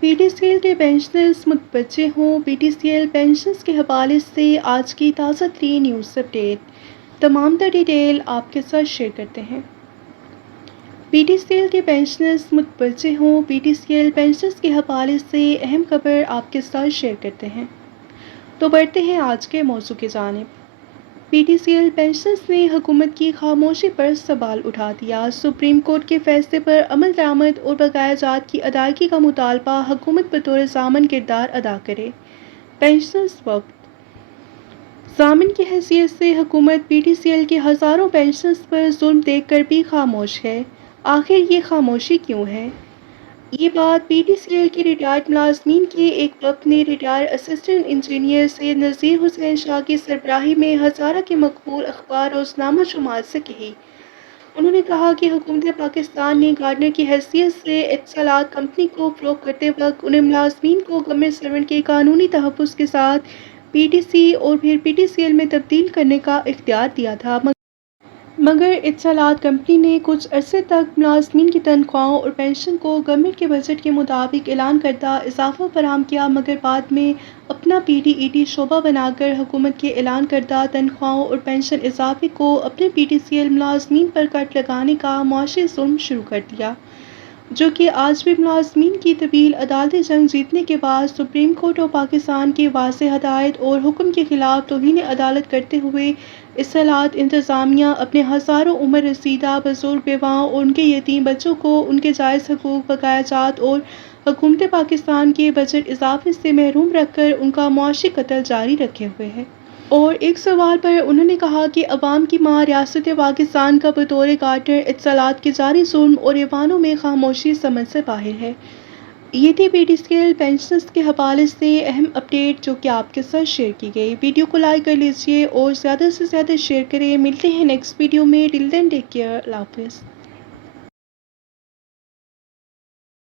پی T C L کے pensioners متوجہ ہوں۔ P T C L pensions کے حوالے سے آج کی تازہ ترین نیوز اپڈیٹ، تمام ڈیٹیل آپ کے ساتھ شیئر کرتے ہیں۔ پی ٹی سی ایل کے پینشنرز متوجہ ہوں۔ P T C L pensions کے حوالے سے اہم خبر آپ کے ساتھ شیئر کرتے ہیں۔ تو بڑھتے ہیں آج کے موضوع کی جانب۔ P T C L pensioners نے حکومت کی خاموشی پر سوال اٹھا دیا۔ سپریم کورٹ کے فیصلے پر عمل درآمد اور بقایا جات کی ادائیگی کا مطالبہ، حکومت بطور ضامن کردار ادا کرے۔ پینشنرز وقت ضامن کی حیثیت سے حکومت پی ٹی سی ایل کے ہزاروں پینشنرز پر ظلم دیکھ کر بھی خاموش ہے۔ آخر یہ خاموشی کیوں ہے؟ یہ بات پی ٹی سی ایل کے ریٹائرڈ ملازمین کے ایک گروپ نے ریٹائرڈ اسسٹنٹ انجینئر سید نذیر حسین شاہ کی سربراہی میں ہزارہ کے مقبول اخبار روزنامہ جماعت سے کہی۔ انہوں نے کہا کہ حکومت پاکستان نے گارڈنر کی حیثیت سے اتصالات کمپنی کو فروغ کرتے وقت ان ملازمین کو گورنمنٹ سرونٹ کے قانونی تحفظ کے ساتھ پی ٹی سی اور پھر پی ٹی سی ایل میں تبدیل کرنے کا اختیار دیا تھا، مگر اتصالات کمپنی نے کچھ عرصے تک ملازمین کی تنخواہوں اور پنشن کو گورنمنٹ کے بجٹ کے مطابق اعلان کردہ اضافہ فراہم کیا، مگر بعد میں اپنا پی ٹی ای ٹی شعبہ بنا کر حکومت کے اعلان کردہ تنخواہوں اور پنشن اضافے کو اپنے پی ٹی سی ایل ملازمین پر کٹ لگانے کا معاشی ظلم شروع کر دیا، جو کہ آج بھی ملازمین کی طویل عدالتی جنگ جیتنے کے بعد سپریم کورٹ آف پاکستان کی واضح ہدایت اور حکم کے خلاف توہین عدالت کرتے ہوئے اتصالات انتظامیہ اپنے ہزاروں عمر رسیدہ بزرگ بیواؤں اور ان کے یتیم بچوں کو ان کے جائز حقوق، بقایا جات اور حکومت پاکستان کے بجٹ اضافے سے محروم رکھ کر ان کا معاشی قتل جاری رکھے ہوئے ہے۔ اور ایک سوال پر انہوں نے کہا کہ عوام کی ماں ریاست پاکستان کا بطور گارڈنر اتصالات کے جاری ظلم اور ایوانوں میں خاموشی سمجھ سے باہر ہے۔ یہ تھی P T C L pensioners کے حوالے سے اہم اپڈیٹ جو کہ آپ کے ساتھ شیئر کی گئی۔ ویڈیو کو لائک کر لیجئے اور زیادہ سے زیادہ شیئر کریں۔ ملتے ہیں نیکسٹ ویڈیو میں۔ ٹل دین ٹیک کیئر۔ اللہ حافظ۔